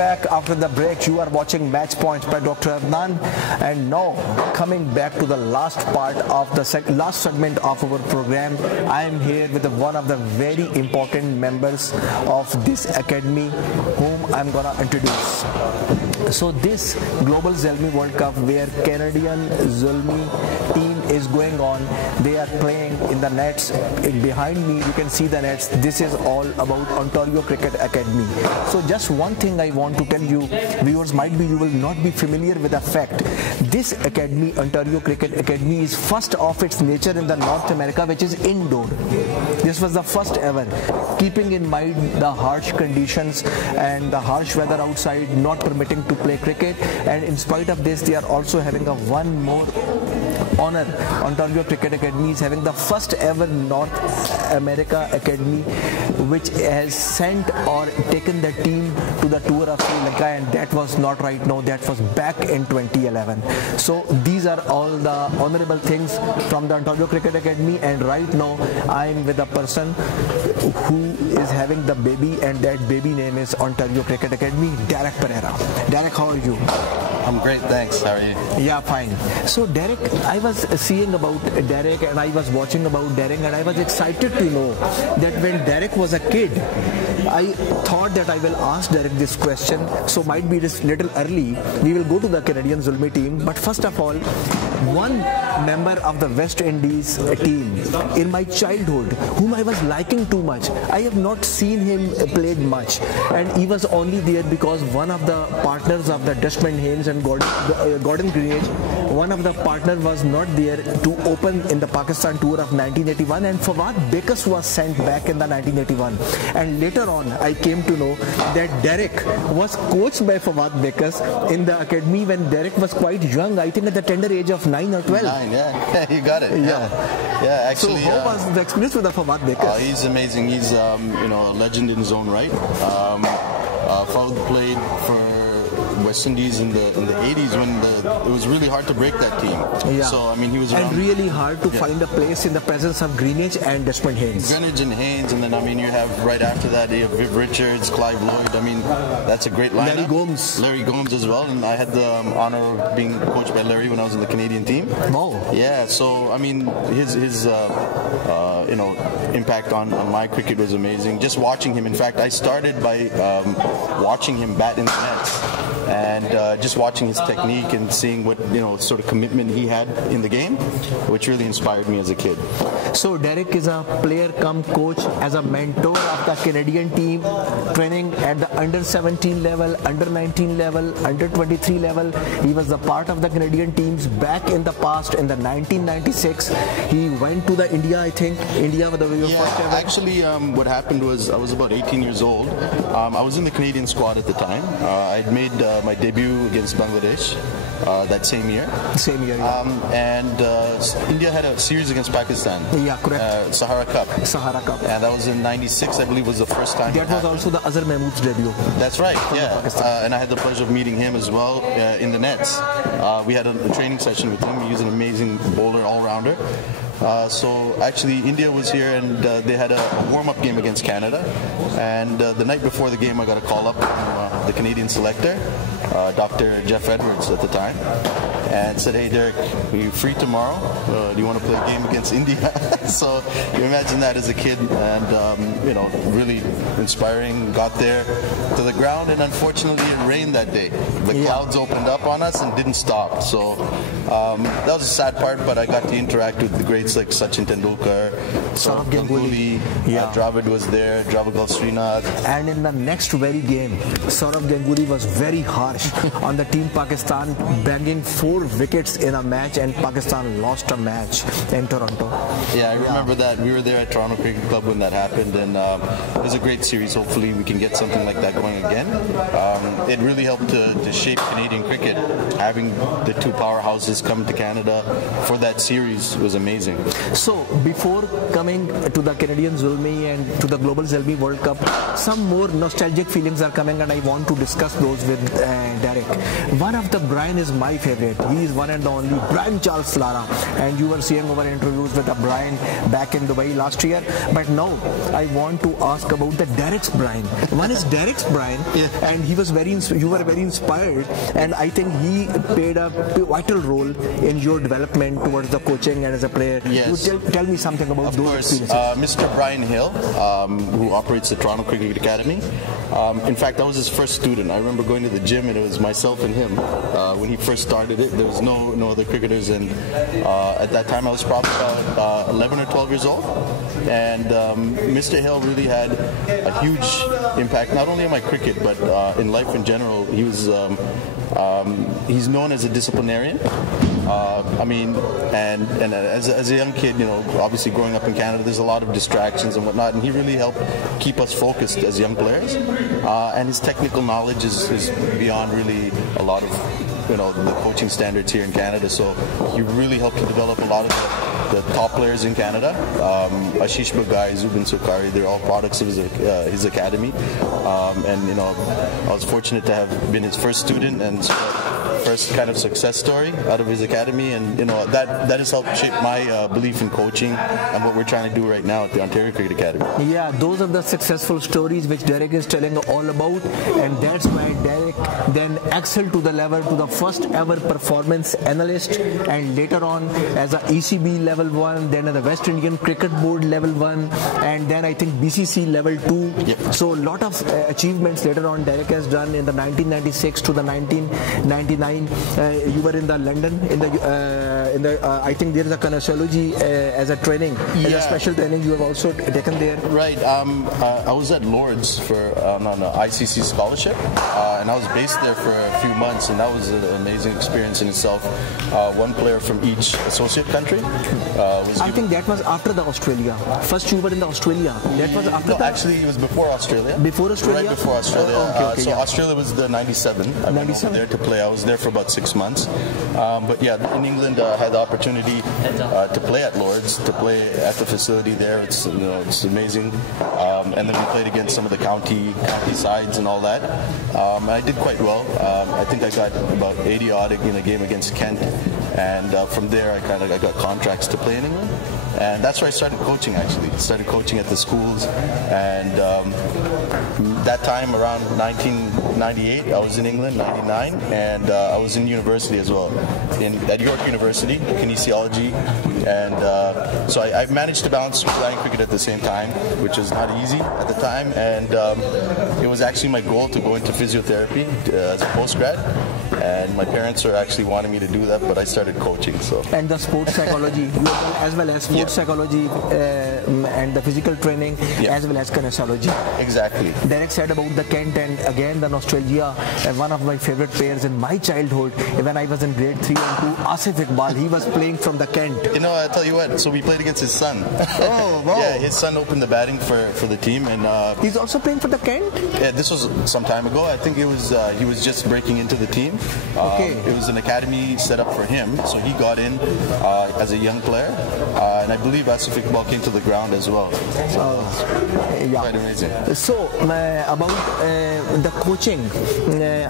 back after the break. You are watching Match Points by Dr. Adnan, and now coming back to the last part of the last segment of our program, I am here with one of the very important members of this academy, whom I'm gonna introduce. So this Global Zulmi World Cup, where Canadian Zulmi team is going on, they are playing in the nets. Behind me you can see the nets. This is all about Ontario Cricket Academy. So just one thing I want to tell you, viewers, might be you will not be familiar with the fact, this academy, Ontario Cricket Academy, is first of its nature in the North America, which is indoor. This was the first ever, keeping in mind the harsh conditions and the harsh weather outside, not permitting to play cricket, and in spite of this they are also having a one more honor. Ontario Cricket Academy is having the first ever North America Academy which has sent or taken the team to the tour of Sri Lanka, and that was not right now, that was back in 2011. So these are all the honorable things from the Ontario Cricket Academy, and right now I am with a person who is having the baby, and that baby name is Ontario Cricket Academy, Derek Pereira. Derek, how are you? I'm great, thanks. How are you? Yeah, fine. So Derek, I was seeing about Derek and I was watching about Derek, and I was excited to know that when Derek was a kid, I thought that I will ask Derek this question, so might be this little early. We will go to the Canadian Zulmi team, but first of all, one member of the West Indies team in my childhood whom I was liking too much. I have not seen him played much, and he was only there because one of the partners of the Dutchman Haynes and Gordon Greenidge, one of the partner was not there to open in the Pakistan tour of 1981, and Fawad Bekas was sent back in the 1981. And later on I came to know that Derek was coached by Fawad Bekas in the academy when Derek was quite young, I think at the tender age of 9 or 12. 9, yeah. You got it. Yeah, actually. So how was the experience with the Fawad Bekas? He's amazing. He's a legend in his own right. Fawad played for West Indies in the 80s when it was really hard to break that team. Yeah. So I mean, he was around, and really hard to find a place in the presence of Greenidge and Dutchman Haynes. Greenidge and Haynes, and then I mean you have right after that you have Viv Richards, Clive Lloyd. I mean that's a great lineup. Larry Gomes as well, and I had the honor of being coached by Larry when I was in the Canadian team. Wow. Yeah. So I mean his impact on my cricket was amazing. Just watching him. In fact, I started by watching him bat in the nets. And just watching his technique and seeing what sort of commitment he had in the game, which really inspired me as a kid. So Derek is a player come coach, as a mentor of the Canadian team, training at the under 17 level, under 19 level, under 23 level. He was the part of the Canadian teams back in the past. In the 1996, he went to the India, I think. India was the first ever. Actually, what happened was I was about 18 years old. I was in the Canadian squad at the time. I'd made my debut against Bangladesh that same year. Yeah. And India had a series against Pakistan. Yeah, correct. Sahara Cup. And that was in '96, I believe, was the first time. That was also the Azhar Mahmood's debut. That's right, yeah. And I had the pleasure of meeting him as well in the nets. We had a training session with him. He was an amazing bowler, all-rounder. So actually India was here, and they had a warm-up game against Canada, and the night before the game I got a call up from the Canadian selector, Dr. Jeff Edwards at the time, and said, "Hey Derek, are you free tomorrow? Do you want to play a game against India?" So you imagine that as a kid, and really inspiring. Got there to the ground, and unfortunately it rained that day. The clouds opened up on us and didn't stop. So that was a sad part, but I got to interact with the greats like Sachin Tendulkar, Saurav Ganguly, Dravid was there, Dravigal Srinath. And in the next very game, Saurav Ganguly was very harsh on the team Pakistan, banging 4 wickets in a match, and Pakistan lost a match in Toronto. Yeah, I remember that. We were there at Toronto Cricket Club when that happened, and it was a great series. Hopefully we can get something like that going again. It really helped to shape Canadian cricket, having the two powerhouses just come to Canada for that series was amazing. So before coming to the Canadian Zulmi and to the Global Zulmi World Cup, some more nostalgic feelings are coming, and I want to discuss those with Derek. One of the Brian is my favorite. He is one and the only Brian Charles Lara, and you were seeing our interviews with the Brian back in Dubai last year. But now I want to ask about the Derek's Brian. One is Derek's Brian, and he was you were very inspired, and I think he played a vital role in your development towards the coaching and as a player. Yes. You tell me something about those experiences. Mr. Brian Hill, who operates the Toronto Cricket Academy. In fact, I was his first student. I remember going to the gym, and it was myself and him. When he first started it, there was no other cricketers, and at that time I was probably about 11 or 12 years old. And Mr. Hill really had a huge impact, not only on my cricket, but in life in general. He was he's known as a disciplinarian. And as a young kid, obviously growing up in Canada, there's a lot of distractions and whatnot, and he really helped keep us focused as young players. And his technical knowledge is beyond really a lot of the coaching standards here in Canada. So he really helped to develop a lot of the top players in Canada. Ashish Bagai, Zubin Sukari, they're all products of his academy. And I was fortunate to have been his first student and first kind of success story out of his academy, and that has helped shape my belief in coaching and what we're trying to do right now at the Ontario Cricket Academy. Yeah, those are the successful stories which Derek is telling all about, and that's why Derek then excelled to the level to the first ever performance analyst, and later on as a ECB level 1, then at the West Indian Cricket Board level 1, and then I think BCC level 2. Yep. So a lot of achievements later on Derek has done in the 1996 to the 1999. You were in the London in the I think there is a kinesiology as a training, as a special training you have also taken there. Right. I was at Lord's on an ICC scholarship, and I was based there for a few months, and that was an amazing experience in itself. One player from each associate country was. I think that was after the Australia. First you were in the Australia. That was after. No, actually it was before Australia. Before Australia. Right before Australia. Okay, so Australia was the 97. I went over there to play. I was there for about 6 months. But yeah, in England I had the opportunity to play at Lord's, to play at the facility there. It's it's amazing. And then we played against some of the county sides and all that. I did quite well. I think I got about 80 odd in a game against Kent, and from there I got contracts to play in England. And that's where I started coaching, actually. Started coaching at the schools, and that time around 1998 I was in England, 99, and I was in university as well, at York University, kinesiology, and so I managed to balance playing cricket at the same time, which was not easy at the time, and it was actually my goal to go into physiotherapy as a postgrad. And my parents were actually wanting me to do that, but I started coaching. So. And the sports psychology, as well as sports psychology and the physical training, as well as kinesiology. Exactly. Derek said about the Kent, and again the nostalgia. One of my favorite players in my childhood, when I was in grade 3 and 2, Asif Iqbal. He was playing from the Kent. I tell you what. So we played against his son. Oh, wow. Yeah, his son opened the batting for the team, and he's also playing for the Kent. Yeah, this was some time ago. I think it was he was just breaking into the team. Okay. It was an academy set up for him, so he got in as a young player, and I believe Asif Iqbal came to the ground as well. So quite amazing. So about the coaching,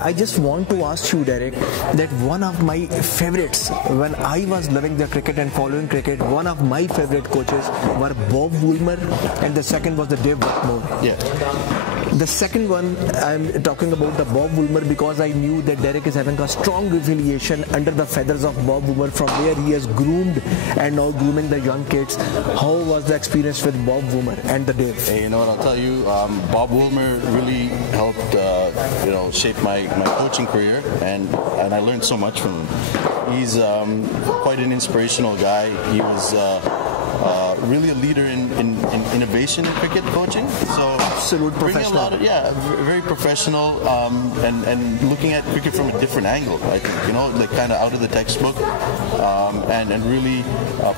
I just want to ask you, Derek, that one of my favorites when I was loving the cricket and following cricket, one of my favorite coaches were Bob Woolmer, and the second was the Dave Whitmore. Yeah. The second one, I'm talking about the Bob Woolmer because I knew that Derek is having a strong affiliation under the feathers of Bob Woolmer, from where he has groomed and now grooming the young kids. How was the experience with Bob Woolmer and the Dave? Hey, you know what, I'll tell you, Bob Woolmer really helped shape my coaching career, and I learned so much from him. He's quite an inspirational guy. He was really a leader in innovation in cricket coaching. So absolute professional. Very professional, and looking at cricket from a different angle. I think, like kind of out of the textbook, and really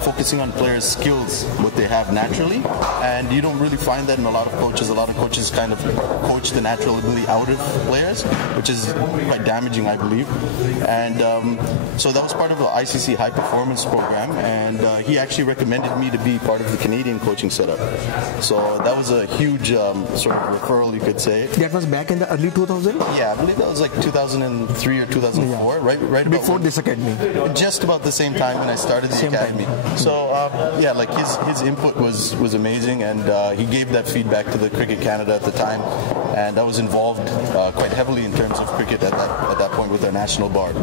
focusing on players' skills, what they have naturally, and you don't really find that in a lot of coaches. A lot of coaches kind of coach the natural ability out of players, which is quite damaging, I believe. And so that was part of the ICC High Performance Program, and he actually recommended me to be part of the Canadian coaching setup. So that was a huge sort of referral, you could say. That was back in the early 2000s? Yeah, I believe that was like 2003 or 2004, right before this academy. Just about the same time when I started the academy. So like his input was amazing, and he gave that feedback to the Cricket Canada at the time, and I was involved quite heavily in terms of cricket at that point with the national board.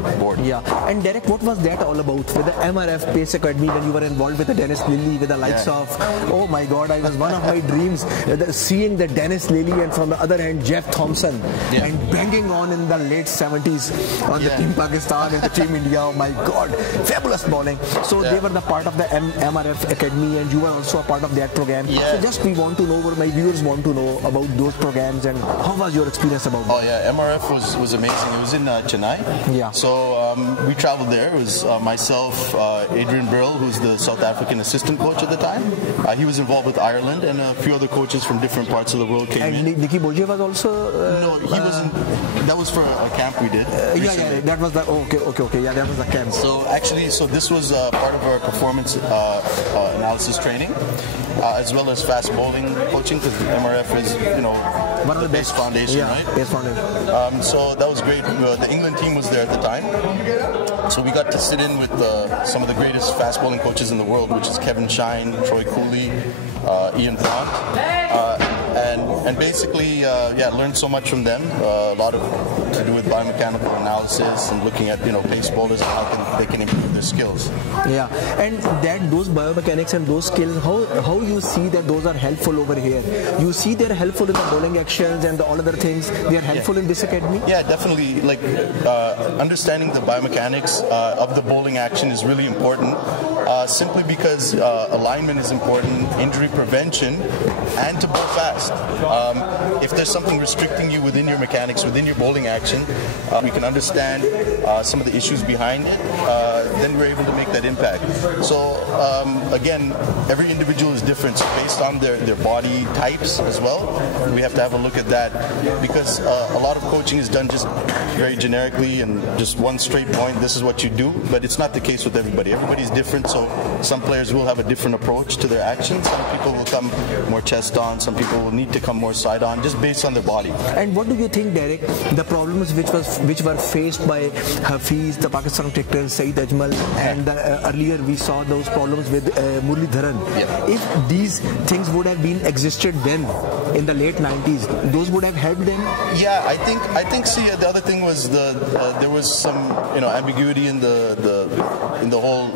Yeah, and Derek, what was that all about with the MRF Pace Academy when you were involved with the Dennis Lilly, with the likes of, oh my God, I was one of my dreams seeing the Dennis Lilly, and from the other hand Jeff Thompson, and banging on in the late 70s on the Team Pakistan and the Team India. Oh my God, fabulous bowling. So they were the part of the MRF Academy, and you were also a part of that program. So just we want to know, what my viewers want to know about those programs, and how was your experience about that? Oh yeah, MRF was amazing. It was in Chennai. Yeah. So we traveled there. It was myself, Adrian Brill, who's the South African assistant coach at the time. He was involved with Ireland, and a few other coaches from different parts of the world came in. And Nicky Boje was also... no, he wasn't. That was for a camp we did. That was the... Okay. Yeah, that was the camp. So actually, this was part of our performance analysis training, as well as fast bowling coaching, because MRF is, one of the best foundation, right? Best foundation. So that was great. The England team was there at the time, so we got to sit in with some of the greatest fast bowling coaches in the world, which is Kevin Shine, Troy Cooley, Ian Font, and basically, learned so much from them. A lot to do with biomechanical analysis and looking at pace bowlers and how they can improve their skills. Yeah, and those biomechanics and those skills, how you see that those are helpful over here? You see they're helpful in the bowling actions and all other things. They are helpful in this academy. Yeah, definitely. Like understanding the biomechanics of the bowling action is really important. Simply because alignment is important, injury prevention, and to bowl fast. If there's something restricting you within your mechanics, within your bowling action, we can understand some of the issues behind it, then we're able to make that impact. So again, every individual is different, so based on their body types as well, we have to have a look at that, because a lot of coaching is done just very generically and just one straight point, this is what you do, but it's not the case with everybody. Everybody's different, so some players will have a different approach to their action. Some people will come more chest on, some people will need to come more side on, just based on their body. And what do you think, Derek, the problems which were faced by Hafiz, the Pakistan cricketer, Saeed Ajmal, and earlier we saw those problems with Muralidharan. If these things would have been existed then, in the late 90s, those would have helped them? Yeah, I think. See, the other thing was there was some ambiguity in the whole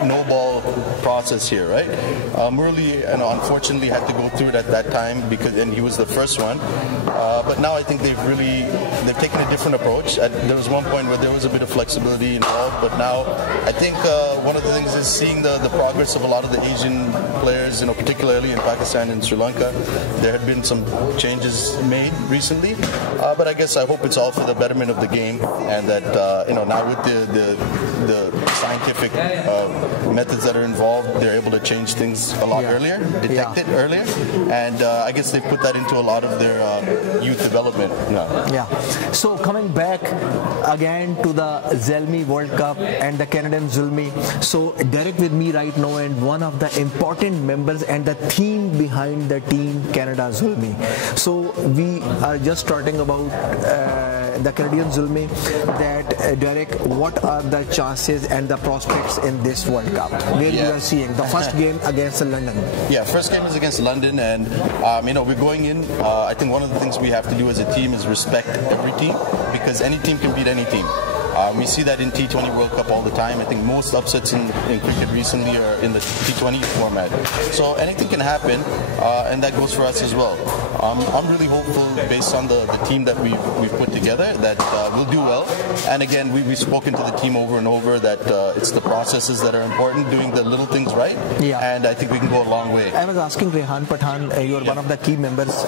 no ball process here, right? Murali, unfortunately, had to go through it at that time and he was the first one. But now I think they've taken a different approach. There was one point where there was a bit of flexibility involved, but now I think one of the things is seeing the progress of a lot of the Asian players, particularly in Pakistan and Sri Lanka. There had been some changes made recently, but I guess I hope it's all for the betterment of the game, and that now with the scientific methods that are involved, they're able to change things a lot earlier, detect it earlier, and I guess they've put that into a lot of their youth development. So coming back again to the Zalmi World Cup and the Canadian Zulmi. So Derek with me right now, and one of the important members and the theme behind the Team Canada Zulmi. So we are just talking about the Canadian Zulmi, that Derek, what are the chances and the prospects in this World Cup where you are seeing the first game against London? Yeah, first game is against London, and we're going in. I think one of the things we have to do as a team is respect every team, because any team can beat any team. We see that in T20 World Cup all the time. I think most upsets in cricket recently are in the T20 format. So anything can happen, and that goes for us as well. I'm really hopeful based on the team that we've put together that we'll do well. And again, we've spoken to the team over and over that it's the processes that are important, doing the little things right. Yeah. And I think we can go a long way. I was asking Rehan Pathan, you are one of the key members,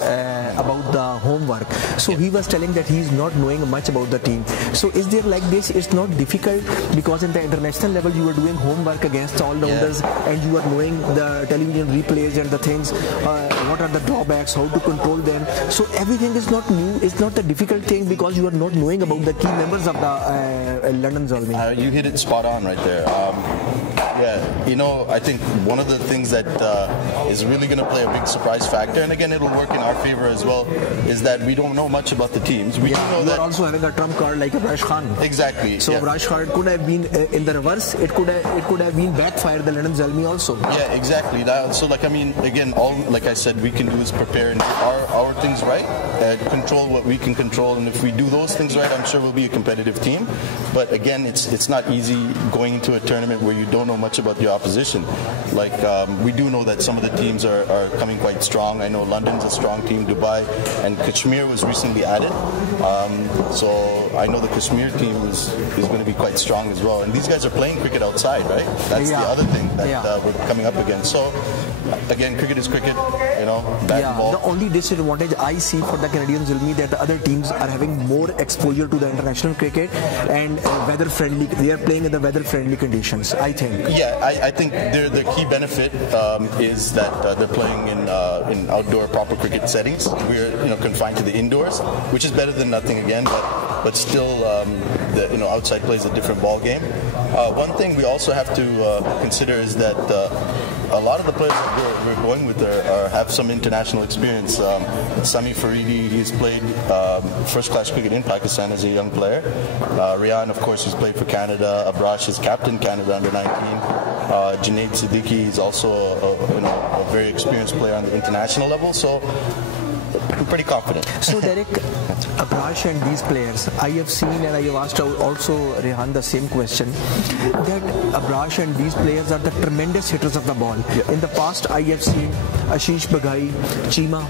about the homework. So he was telling that he is not knowing much about the team. So is there like this? It's not difficult because in the international level you are doing homework against all-rounders and you are knowing the television replays and the things, what are the drawbacks, how to control them. So everything is not new. It's not the difficult thing because you are not knowing about the key members of the London Zolmi. You hit it spot on right there. Yeah, you know, I think one of the things that is really going to play a big surprise factor, and again, it'll work in our favor as well, is that we don't know much about the teams. We do know that you are also having a trump card like Abrash Khan. Exactly. So Abrash Khan could have been in the reverse. It could have been backfired the London Zolmi also. Yeah, exactly. So like I mean, again, all like I said, we can do is prepare and do our things right, control what we can control, and if we do those things right, I'm sure we'll be a competitive team. But again, it's not easy going into a tournament where you don't know much about the opposition. Like we do know that some of the teams are coming quite strong. I know London's a strong team, Dubai, and Kashmir was recently added. So I know the Kashmir team is going to be quite strong as well. And these guys are playing cricket outside, right? That's the other thing that we're coming up against. So again, cricket is cricket, you know, bat and ball. The only disadvantage I see for the Canadian Zolmi that the other teams are having more exposure to the international cricket and weather friendly. They are playing in the weather friendly conditions, I think. Yeah, I think the key benefit is that they're playing in outdoor proper cricket settings. We're confined to the indoors, which is better than nothing again, but still outside plays a different ball game. One thing we also have to consider is that a lot of the players that we're going with have some international experience. Sami Faridi, he's played first-class cricket in Pakistan as a young player. Rian, of course, he's played for Canada. Abrash is captain Canada under 19. Junaid Siddiqui is also a very experienced player on the international level. So I'm pretty confident. So Derek, Abrash and these players, I have seen and I have asked also Rehan the same question, that Abrash and these players are the tremendous hitters of the ball. In the past I have seen Ashish Baghai, Cheema,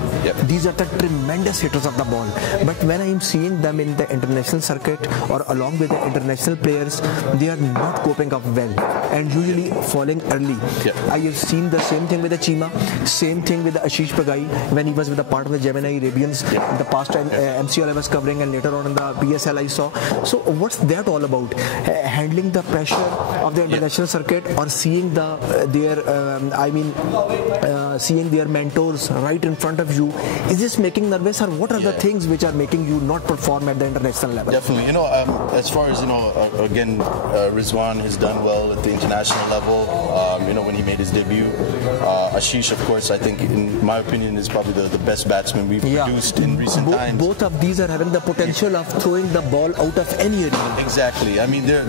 these are the tremendous hitters of the ball. But when I am seeing them in the international circuit or along with the international players, they are not coping up well and usually falling early. I have seen the same thing with the Cheema, same thing with the Ashish Baghai when he was with a part of the Gemini Arabians. In the past time MCL I was covering and later on in the PSL I saw. So what's that all about? Handling the pressure of the international circuit or seeing seeing their mentors right in front of you. Is this making nervous or what are the things which are making you not perform at the international level? Definitely. As far as, again, Rizwan has done well at the international level, when he made his debut. Ashish, of course, I think, in my opinion, is probably the best batsman we've produced in recent times. Both of these are having the potential of throwing the ball out of any arena. Exactly. I mean, they're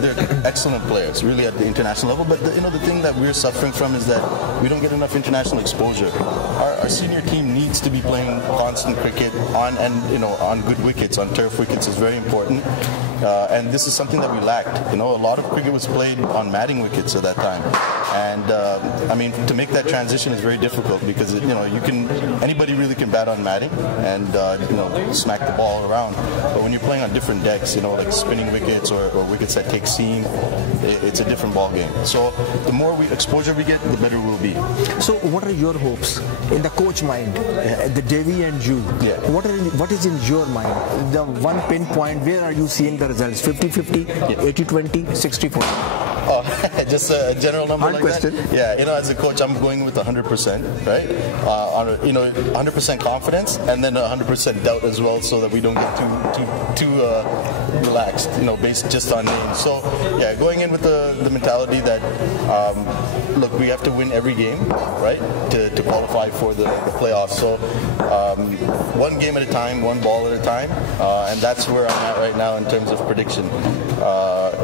excellent players, really, at the international level. But the thing that we're suffering from is that we don't get enough international exposure. Our senior team needs to be playing constant cricket on good wickets, on turf wickets is very important. And this is something that we lacked. A lot of cricket was played on matting wickets at that time. And I mean, to make that transition is very difficult because anybody really can bat on matting and smack the ball around. But when you're playing on different decks, like spinning wickets or wickets that take seam, it's a different ball game. So the more exposure we get, the better we'll be. So what are your hopes in the coach mind, the Devi and you? What is in your mind? The one pinpoint, where are you seeing the results? 50-50, 80-20, 60-40? Just a general number Hard like question. that? Yeah, as a coach, I'm going with 100%, right? 100% confidence and then 100% doubt as well, so that we don't get too relaxed, based just on names. So, yeah, going in with the mentality that, look, we have to win every game, right, to qualify for the playoffs. So, one game at a time, one ball at a time, and that's where I'm at right now in terms of prediction.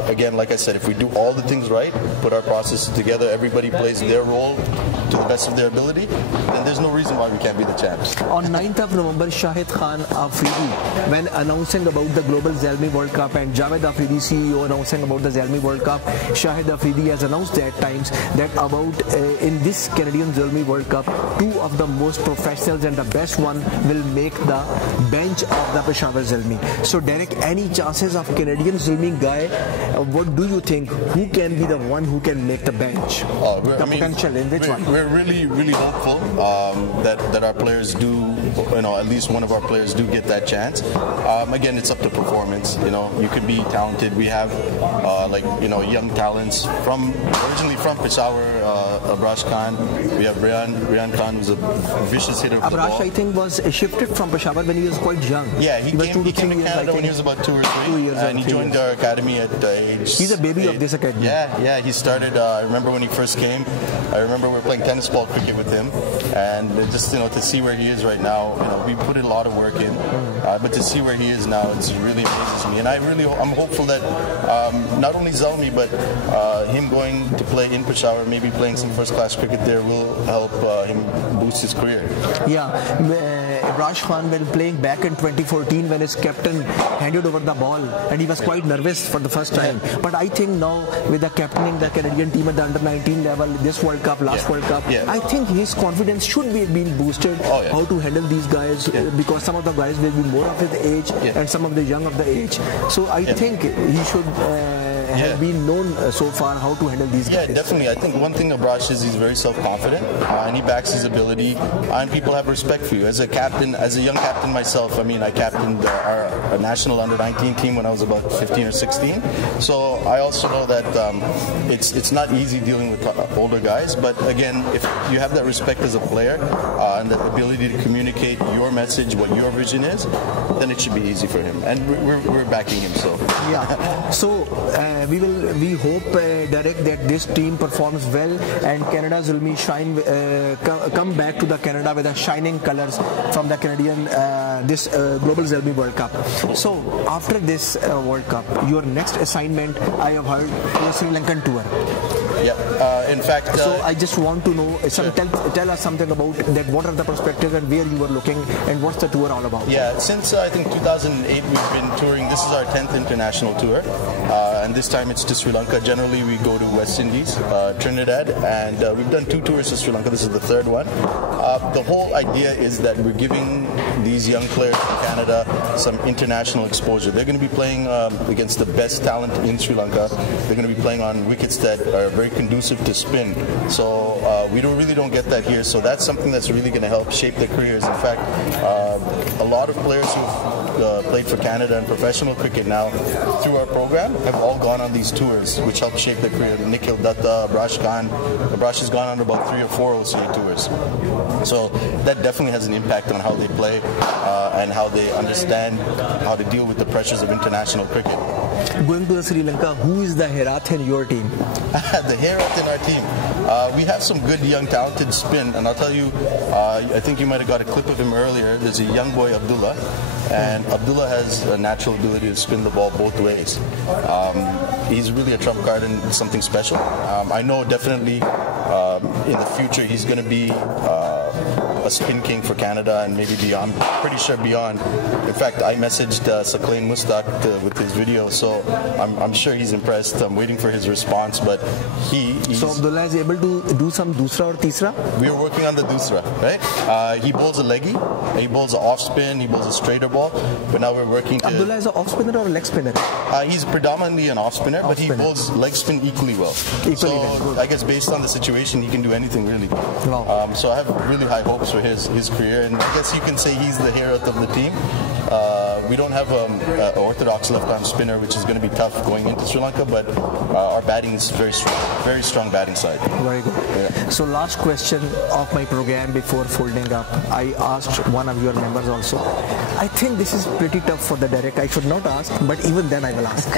again, like I said, if we do all the things right, put our processes together, everybody plays their role to the best of their ability, then there's no reason why we can't be the champs. On 9th of November, Shahid Khan Afridi, when announcing about the Global Zalmi World Cup, and Javed Afridi, CEO, announcing about the Zalmi World Cup, Shahid Afridi has announced at times that about in this Canadian Zalmi World Cup, 2 of the most professionals and the best one will make the bench of the Peshawar Zalmi. So Derek, any chances of Canadian Zalmi guy, what do you think? Who can be the one who can make the bench? Potential in which one? We're really, really hopeful that our players do, at least one of our players do get that chance. Again, it's up to performance. You could be talented. We have young talents originally from Peshawar, Abrash Khan. We have Rian Khan, who's a vicious hitter. Abrash, I think, was shifted from Peshawar when he was quite young. Yeah, he came to Canada when he was about 2 or 3. 2 years and he joined our academy at age. He's a baby of this academy. Yeah. He started. I remember when he first came. I remember we were playing tennis ball cricket with him, and just to see where he is right now, we put in a lot of work in, but to see where he is now, it's really amazes me. And I'm hopeful that not only Zalmi, but him going to play in Peshawar, maybe playing some first-class cricket there, will help him boost his career. Yeah, Abrash Khan, when playing back in 2014, when his captain handed over the ball, and he was quite nervous for the first time. But I think now, with the captaining the Canadian team at the under-19 level, this World Cup, last World Cup, I think his confidence should be being boosted. How to handle these guys, because some of the guys will be more of his age, and some of the young of the age. So I think he should have been known so far how to handle these guys. Yeah, definitely. I think one thing Abrash is he's very self-confident, and he backs his ability, and people have respect for you. As a captain, as a young captain myself, I captained our national under-19 team when I was about 15 or 16. So I also know that it's not easy dealing with older guys, but again, if you have that respect as a player and the ability to communicate your message, what your vision is, then it should be easy for him. And we're backing him. So So we hope, Derek, that this team performs well and Canada Zulmi come back to the Canada with the shining colors from the Canadian this Global Zalmi World Cup. So after this World Cup, your next assignment, I have heard, is Sri Lankan tour. Yeah. In fact, so I just want to know, tell us something about that. What are the perspectives and where you were looking, and what's the tour all about? Yeah, since I think 2008 we've been touring. This is our 10th international tour, and this time it's to Sri Lanka. Generally we go to West Indies, Trinidad, and we've done 2 tours to Sri Lanka. This is the 3rd one. The whole idea is that we're giving these young players from Canada some international exposure. They're going to be playing against the best talent in Sri Lanka. They're going to be playing on wickets that are very conducive to spin. So we really don't get that here. So that's something that's really going to help shape their careers. In fact, a lot of players who've played for Canada in professional cricket now through our program have all gone on these tours, which help shape their career. Nikhil Datta, Abrash Khan. Abrash has gone on about 3 or 4 OCA tours. So that definitely has an impact on how they play and how they understand how to deal with the pressures of international cricket. Going to Sri Lanka, who is the Herat in your team? The Herat in our team. We have some good young talented spin, and I'll tell you, I think you might have got a clip of him earlier. There's a young boy, Abdullah, and Abdullah has a natural ability to spin the ball both ways. He's really a trump card and something special. I know definitely in the future he's going to be a spin king for Canada and maybe beyond. Pretty sure beyond. In fact, I messaged Saqlain Mustaq with his video, so I'm sure he's impressed. I'm waiting for his response, but he's... So Abdullah is able to do some dusra or tisra? We are working on the dusra, right? He bowls a leggy, he bowls an off spin, he bowls a straighter ball, but now we're working to... Abdullah is an off spinner or a leg spinner? He's predominantly an off spinner, but he bowls leg spin equally well. I guess based on the situation, he can do anything really. Wow. So I have really high hopes for his career, and I guess you can say he's the hero of the team. We don't have an orthodox left-arm spinner, which is going to be tough going into Sri Lanka, but our batting is very strong batting side. Very good. Yeah. So last question of my program before folding up, I asked one of your members also. I think this is pretty tough for the Derek. I should not ask, but even then I will ask.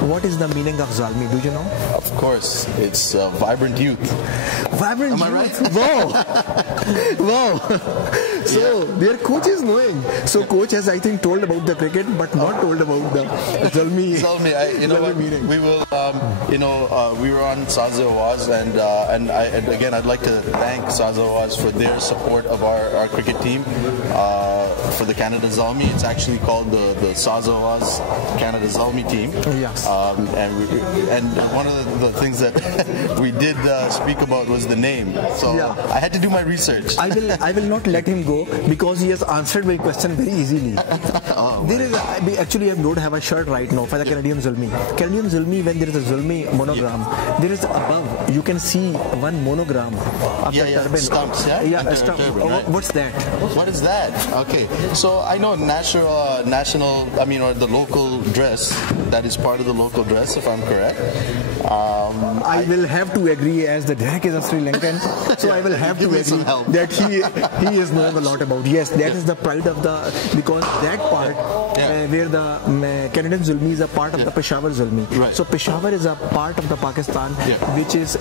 What is the meaning of Zalmi? Do you know? Of course, it's vibrant youth. Vibrant youth. Am I right? Wow. Wow. So their coach is knowing. So coach has, I think, told about the cricket, but not told about the Zalmi. You know what? Meeting. We will. We were on Saza Awaz, and again, I'd like to thank Saza Awaz for their support of our cricket team. For the Canada Zalmi, it's actually called the Saza Awaz Canada Zalmi team. Yes. And one of the things that we did speak about was the name. So I had to do my research. I will not let him go because he has answered my question very easily. We actually don't have a shirt right now for the Canadian Zulmi. Canadian Zulmi, when there is a Zulmi monogram, there is above, you can see one monogram of the turban. Stumps, a stump. Turban, right? What's that? What is that? Okay, so I know or the local dress, that is part of the local dress, if I'm correct. I will have to agree, as the Derek is a Sri Lankan, so I will have to agree that he is knowing a lot about. Yes, that is the pride of because that part where the Canadian Zulmi is a part of the Peshawar Zulmi. Right. So Peshawar is a part of the Pakistan which is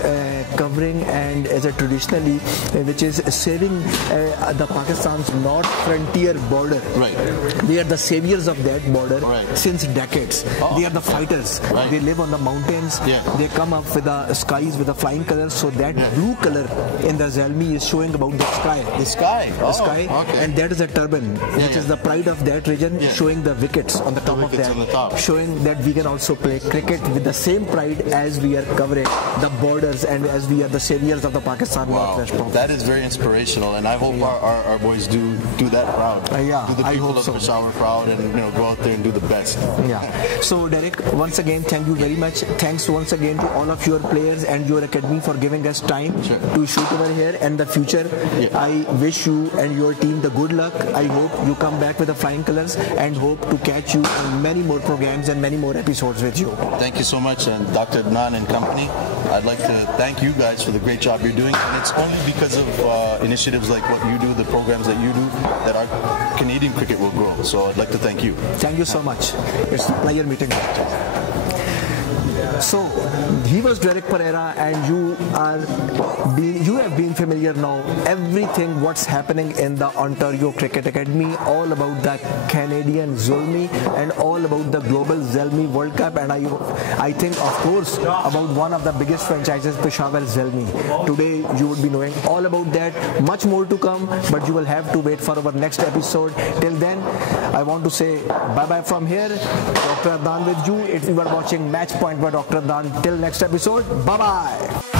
covering and as a traditionally which is saving the Pakistan's north frontier border. Right. They are the saviors of that border since decades. They are the fighters. Right. They live on the mountains. They come up with the skies with the flying colors. So that blue color in the Zalmi is showing about the sky. The sky. The sky. Okay. And that is a turban, which is the pride of that region, showing the wickets on the top of that. Showing that we can also play cricket with the same pride as we are covering the borders and as we are the saviors of the Pakistan Northwest. That is very inspirational, and I hope our boys do that proud. Do the people of Peshawar proud, and go out there and do the best. So Derek, once again, thank you very much. Thanks once again to all of your players and your academy for giving us time to shoot over here and the future. I wish you and your team the good luck. I hope you come back with the flying colors and hope to catch you on many more programs and many more episodes with you. Thank you so much, and Dr. Adnan and company. I'd like to thank you guys for the great job you're doing, and it's only because of initiatives like what you do, the programs that you do, that our Canadian cricket will grow. So I'd like to thank you. Thank you so much. It's a pleasure meeting you. So he was Derek Pereira, and you have been familiar now everything what's happening in the Ontario Cricket Academy, all about the Canadian Zulmi and all about the Global Zalmi World Cup, and I think of course about one of the biggest franchises, Peshawar Zalmi. Today you would be knowing all about that, much more to come, but you will have to wait for our next episode. Till then, I want to say bye bye from here. Dr. Adnan with you. If you are watching Match Point by Dr. Adnan, till next episode, bye bye.